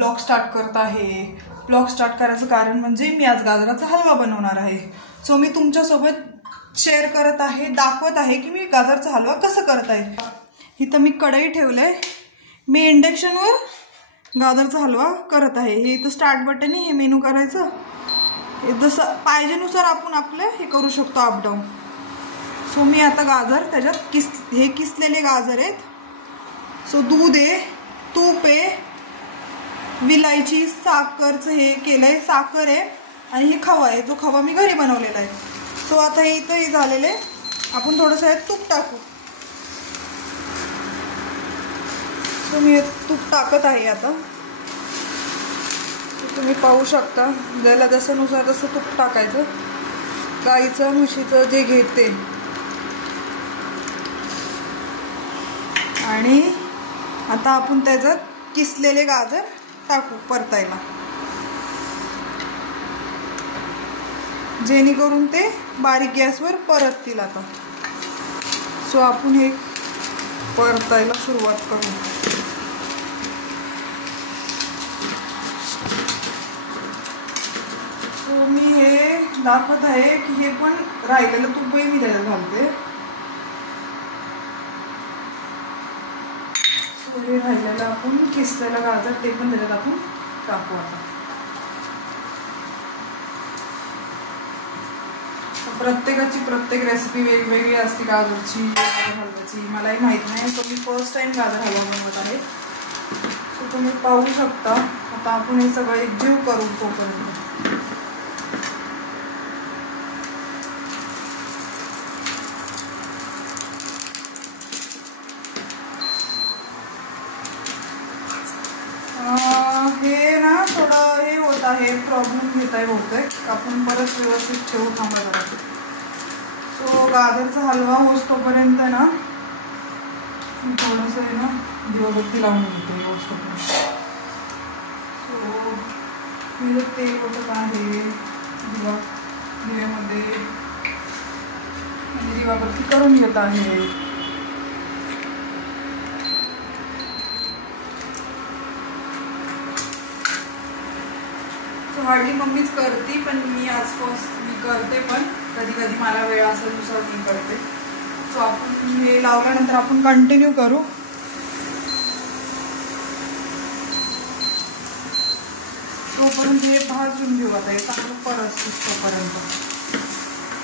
Blog start करत आहे। Blog start करायचं कारण म्हणजे मी आज गाजराचा हलवा बनवणार आहे। सो मी तुमच्यासोबत शेअर करत आहे, दाखवत आहे की मी गाजराचा हलवा कसं करत आहे। इथं मी कढई ठेवलंय, मी इंडक्शनवर गाजराचा हलवा करत आहे। हे इथं स्टार्ट बटन आहे, हे मेनू करायचं, जसं पाहिजेनुसार आपण आपलं हे करू शकतो अप डाऊन। सो मी आता गाजर त्याच्यात हे किसलेले गाजर आहेत। सो दूध आहे, तूप आहे, विलायची, साखरचं हे केलंय, साखर आहे आणि हे खवा आहे, जो खवा मी घरी बनवलेला आहे। सो आता हे इथं हे झालेले, आपण थोडंसं यात तूप टाकू। सो मी तूप टाकत आहे आता, तुम्ही पाहू शकता, ज्याला जसं नुसार तसं तूप टाकायचं, गाईचं म्हशीचं जे घेते। आणि आता आपण त्याच्यात किसलेले गाजर टाकू परतायला, जेणेकरून ते बारीक गॅसवर परततील आता। सो आपण हे परतायला सुरुवात करू। सो मी हे दाखवत आहे की हे पण राहिलेलं तूपही मी त्याच्यात घालते। हे राहिलेलं आपण किसलेलं गाजर ते पण त्याच्यात आपण टाकू आता। प्रत्येकाची प्रत्येक रेसिपी वेगवेगळी असते गाजरची, गाजर हलव्याची, मलाही माहित नाही, तर मी फर्स्ट टाइम गाजर हलवा बनवत आहे। सो तुम्ही पाहू शकता, आता आपण हे सगळं एकजीव करू तोपर्यंत। हे ना थोडं हे होत आहे, प्रॉब्लेम येत आहे बहुतेक, आपण परत व्यवस्थित ठेवू, थांबा जरा। सो गाजरचा हलवा होतोपर्यंत ना थोडंसं आहे ना दिवाबत्ती लावून घेते होतोपर्यंत। सो मी तेल होत आहे दिव्यामध्ये, दिवाबत्ती करून घेत आहे। हार्डली मम्मीच करते, पण मी आज फर्स्ट मी करते, पण कधी कधी मला वेळ असेल नुसार मी करते। सो आपण हे लावल्यानंतर आपण कंटिन्यू करू। तोपर्यंत हे भाजून घेऊ आता, हे चांगलं परत तोपर्यंत।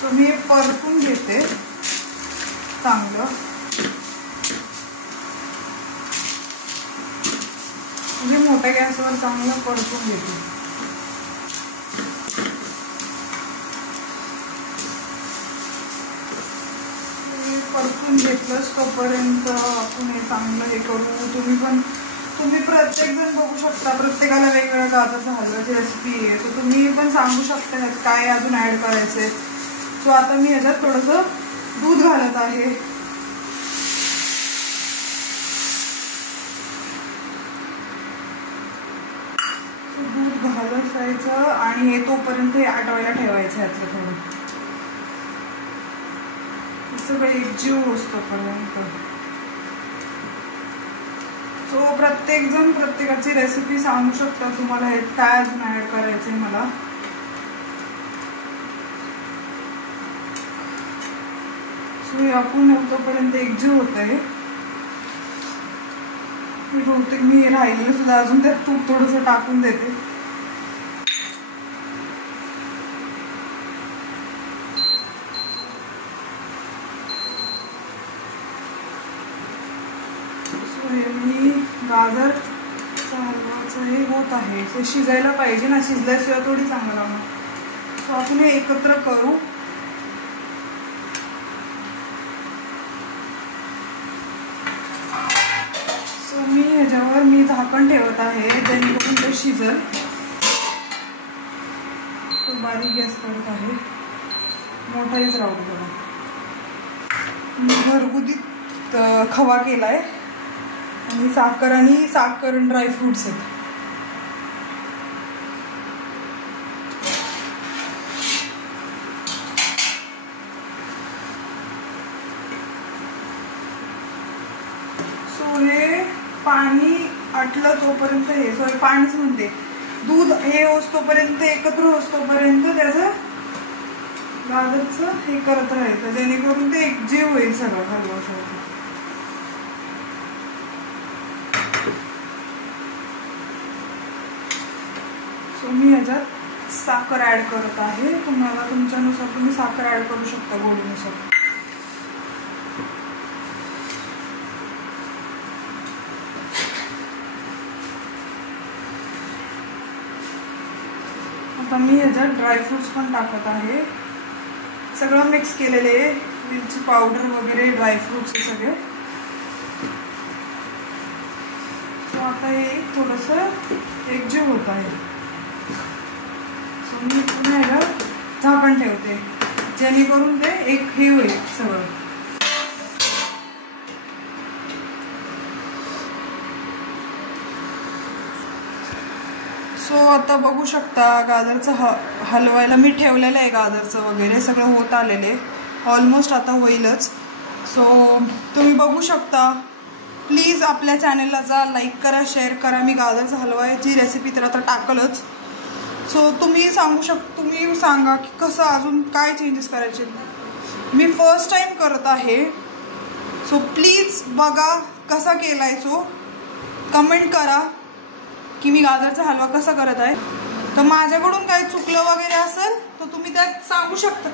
सो मी हे परतून घेते चांगलं, म्हणजे मोठ्या गॅसवर चांगलं परतून घेते। परतून घेतलंच तोपर्यंत आपण हे चांगलं हे करू। तुम्ही प्रत्येक जण बघू शकता, प्रत्येकाला वेगवेगळ्या गाजराच्या हलव्याची रेसिपी आहे, तर तुम्ही पण सांगू शकता काय अजून ऍड करायचंय। सो आता मी ह्याच्यात थोडंसं दूध घालत आहे। दूध घालायचं आणि हे तोपर्यंत हे आटवायला ठेवायचं ह्यातलं थोडं, सगळं एकजीव होतोपर्यंत। सो प्रत्येक जण प्रत्येकाची रेसिपी सांगू शकता, तुम्हाला हे काय अजून ऍड करायचंय मला। सो हे आपण होतोपर्यंत एकजीव होत आहे। बहुतेक मी राहिलेलं सुद्धा अजून त्यात तूप थोडंसं टाकून देते। मी गाजरचा हलवाचं हे होत आहे, ते शिजायला पाहिजे ना, शिजल्याशिवाय थोडी चांगलं लागणार। सो आपण हे एकत्र करू। सो मी ह्याच्यावर झाकण ठेवत आहे, जेणेकरून ते शिजल। तो बारीक गॅस करत आहे, मोठाच राहू दे। मी घरगुती खवा केलाय आणि साखर आणि ड्रायफ्रुट्स आहेत। सो हे पाणी आटलं तोपर्यंत हे सॉरी पाणीच म्हणते, दूध हे होतोपर्यंत एकत्र होतोपर्यंत त्याचं गाजरचं हे करत राहायचं, जेणेकरून ते एकजीव होईल सगळं हलवासाठी. सो मी ह्याच्यात साखर ऍड करत आहे. तुम्हाला तुमच्यानुसार तुम्ही साखर ऍड करू शकता गोडीनुसार. आता मी ह्याच्यात ड्रायफ्रुट्स पण टाकत आहे. सगळं मिक्स केलेले आहे, मिरची पावडर वगैरे, ड्रायफ्रुट्स सगळे. सो आता हे थोडंसं एकजीव होत आहे. सो मी पुन्हा ह्याला झाकण ठेवते, जेणेकरून ते एक हे होईल सगळं. सो आता बघू शकता गाजरचं हलवायला मी ठेवलेलं आहे. गाजरचं वगैरे सगळं होत आलेले, ऑलमोस्ट आता होईलच. सो तुम्ही बघू शकता. प्लीज आपल्या चॅनलला जा, लाईक करा, शेअर करा. मी गाजरचा हलवायची रेसिपी तर आता टाकलंच. सो तुम्ही तुम्ही सांगा की कसं अजून काय चेंजेस करायचे. मी फर्स्ट टाइम करत आहे. सो प्लीज बघा कसा केलाय. सो कमेंट करा की मी गाजरचा हलवा कसा करत आहे. तर माझ्याकडून काही चुकलं वगैरे असेल तर तुम्ही त्यात सांगू शकता,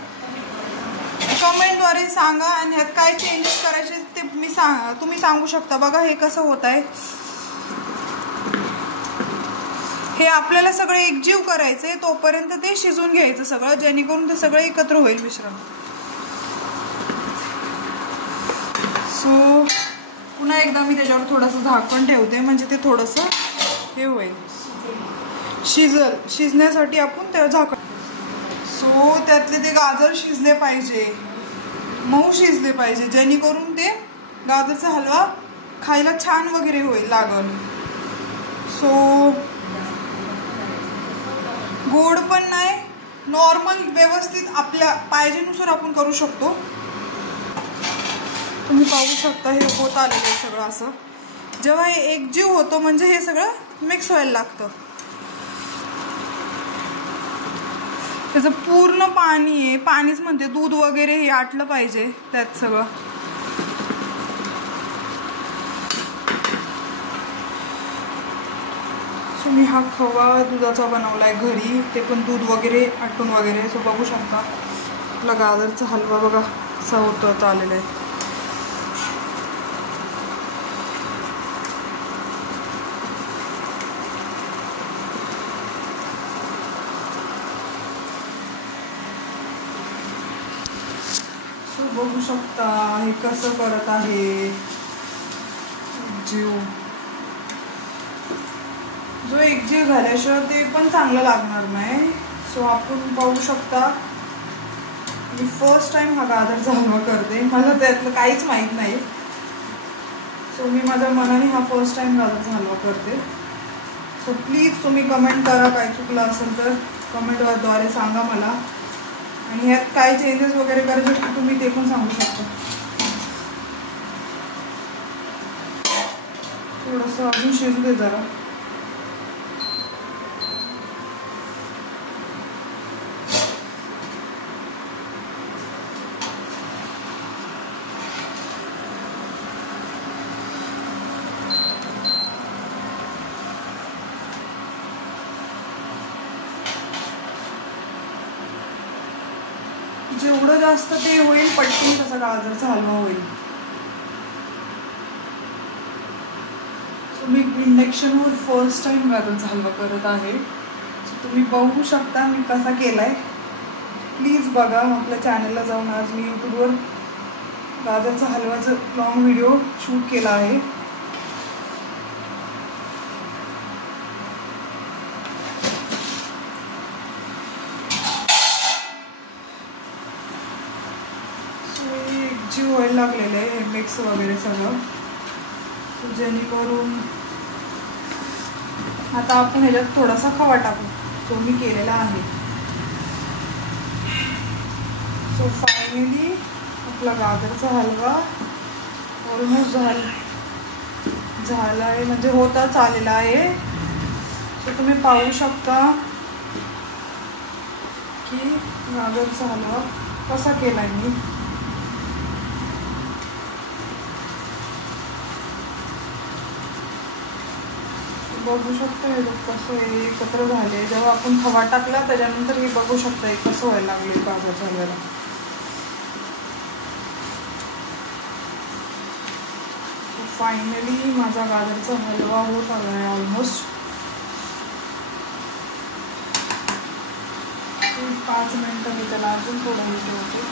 कमेंटद्वारे सांगा. आणि ह्यात काय चेंजेस करायचे ते तुम्ही सांगू शकता. बघा हे कसं होत आहे. हे आपल्याला सगळं एकजीव करायचंय, तोपर्यंत ते शिजून घ्यायचं सगळं, जेणेकरून ते सगळं एकत्र होईल मिश्रण. सो पुन्हा एकदा मी त्याच्यावर थोडंसं झाकण ठेवते, म्हणजे ते थोडंसं हे होईल, शिजण्यासाठी आपण त्यावर झाकण. सो त्यातले ते गाजर शिजले पाहिजे, मऊ शिजले पाहिजे, जेणेकरून ते गाजरचा हलवा खायला छान वगैरे होईल लागल. सो गोड पण नाही, नॉर्मल व्यवस्थित आपल्या पाहिजेनुसार आपण करू शकतो. तुम्ही पाहू शकता हे होत आलेलं आहे सगळं. असं जेव्हा हे एकजीव होतं म्हणजे हे सगळं मिक्स व्हायला लागतं. त्याचं पूर्ण पाणी आहे, पाणीच म्हणते, दूध वगैरे हे आटलं पाहिजे त्यात सगळं. सो मी हा खवा दुधाचा बनवलाय घरी, ते पण दूध वगैरे आटून वगैरे. सो बघू शकता आपला गाजरचा हलवा बघा असा होत आलेला आहे. बघू शकता हे कसं करत आहे जीव. जो एकजीव झाल्याशिवाय ते पण चांगलं लागणार नाही. सो आपण पाहू शकता मी फर्स्ट टाइम हा गाजरचा हलवा करते, मला त्यातलं काहीच माहीत नाही. सो मी माझ्या मनाने हा फर्स्ट टाइम गाजरचा हलवा करते. सो प्लीज तुम्ही कमेंट करा, काय चुकलं असेल तर कमेंटद्वारे सांगा मला. आणि ह्यात काय चेंजेस वगैरे करायचे तुम्ही ते पण सांगू शकता. थोडंसं अजून शिजू दे जरा. जेवढं जास्त ते होईल पटकन तसा गाजरचा हलवा होईल. मी इंडक्शनवर फर्स्ट टाइम गाजरचा हलवा करत आहे. तुम्ही बघू शकता मी कसा केलाय. प्लीज बघा आपल्या चॅनलला जाऊन. आज मी यूट्यूबवर गाजरचा हलवाचा लॉंग व्हिडिओ शूट केला आहे. जीव व्हायला लागलेलं आहे मिक्स वगैरे सगळं, जेणेकरून आता आपण ह्याच्यात थोडासा खवा टाकू, तो मी केलेला आहे. सो फायनली आपला गाजरचा हलवा ऑलमोस्ट झाला आहे, म्हणजे होतच आलेला आहे. तर तुम्ही पाहू शकता की गाजरचा हलवा कसा केलाय मी. बघू शकता हे कसं हे एकत्र झाले. जेव्हा आपण खवा टाकला त्याच्यानंतर हे बघू शकता हे कसं व्हायला लागले गाजरच्या हलव्याला. फायनली माझा गाजरचा हलवा होत आला आहे ऑलमोस्ट. 5 मिनिटं मी त्याला अजून थोडं हे ठेवते.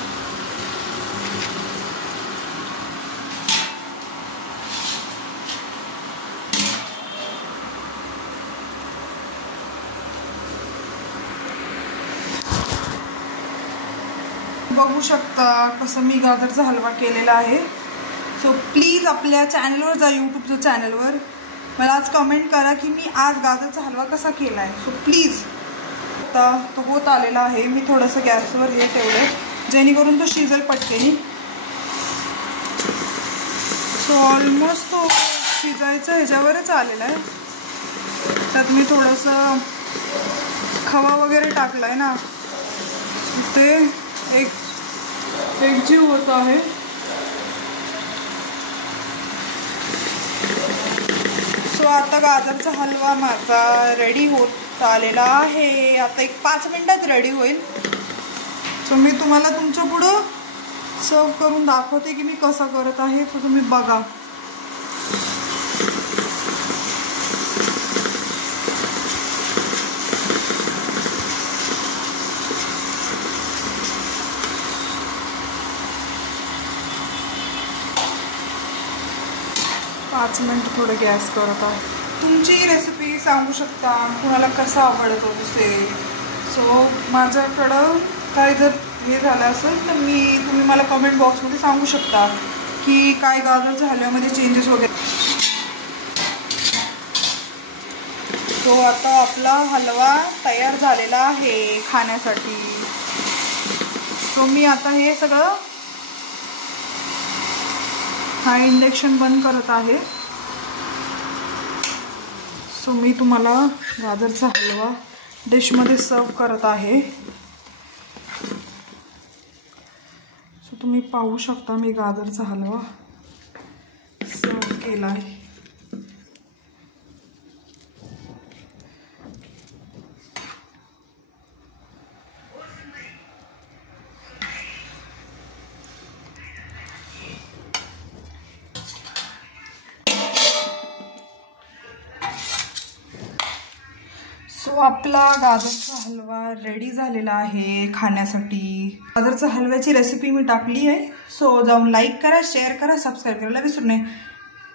बघू शकता कसं मी गाजरचा हलवा केलेला आहे. सो प्लीज आपल्या चॅनलवर जा, यूट्यूबच्या चॅनलवर मला आज कमेंट करा की मी आज गाजरचा हलवा कसा केला आहे. So please. आता तो होत आलेला आहे. मी थोडंसं गॅसवर हे ठेवलं जेणेकरून तो शिजेल पटकन. सो ऑलमोस्ट तो शिजायचा ह्याच्यावरच आलेला आहे. त्यात मी थोडंसं खवा वगैरे टाकला आहे ना, ते एक जीव होत आहे. सो आता गाजरचा हलवा माझा रेडी होत आलेला आहे. आता 5 मिनिटात रेडी होईल. सो मी तुम्हाला तुमच्या पुढं सर्व करून दाखवते की मी कसा करत आहे. तो तुम्ही बघा. पाच मिनिट थोडं गॅस करत आहे. तुमची रेसिपी सांगू शकता कुणाला कसं आवडत असेल. सो माझ्याकडं काय जर हे झालं असेल तर तुम्ही मला कमेंट बॉक्समध्ये सांगू शकता की काय गाजरच्या हलव्यामध्ये चेंजेस वगैरे. सो आता आपला हलवा तयार झालेला आहे खाण्यासाठी. सो मी आता हे सगळं इंडक्शन बंद करत आहे. सो मी तुम्हाला गाजरचा हलवा डिशमध्ये सर्व करत आहे. सो तुम्ही पाहू शकता मी गाजरचा हलवा सर्व केला आहे. सो आपला गाजरचा हलवा रेडी झालेला आहे खाण्यासाठी. गाजरच्या हलव्याची रेसिपी मी टाकली आहे. सो जाऊन लाईक करा, शेअर करा, सबस्क्राईब करायला विसरू नये.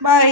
बाय.